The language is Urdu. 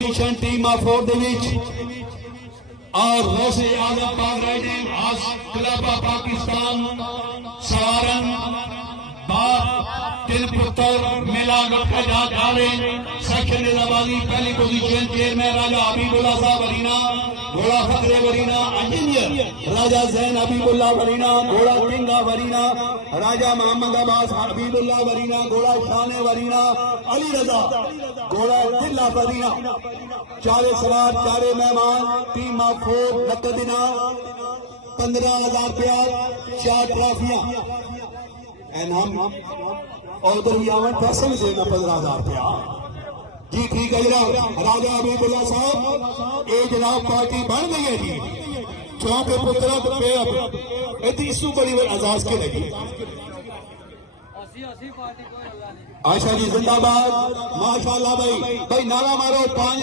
ٹیم آف فور اور غوث اعظم پاک رائڈنگ کلب آف پاکستان سوارن تل پتر میلا گٹھا جات آوے سیکشن نظامانی پہلی پوزیشن چیئرمین راجہ حبیب اللہ صاحب ورینا گھوڑا فخر ورینا انجینئر راجہ زین حبیب اللہ ورینا گھوڑا کنگا ورینا راجہ محمد عباس حبیب اللہ ورینا گھوڑا شان ورینا علی رضا گھوڑا دلہ ورینا چارے سوار چارے مہمان ٹیم آف فور نقد انعام 15,000 روپیہ 4 ٹرافیاں انعام اور ادھر بھی آمن پیسے بھی دینا 15,000 روپیہ جی ٹھیک ہے جناب راجہ حبیب اللہ صاحب اے جناب پارٹی بن گئی ہے جی چونکہ پترہ پہ اب ایتی اس کو بڑی اعزاز کے لگی عائشہ جی زندہ باد ماشاءاللہ بھائی نعرہ مارو 5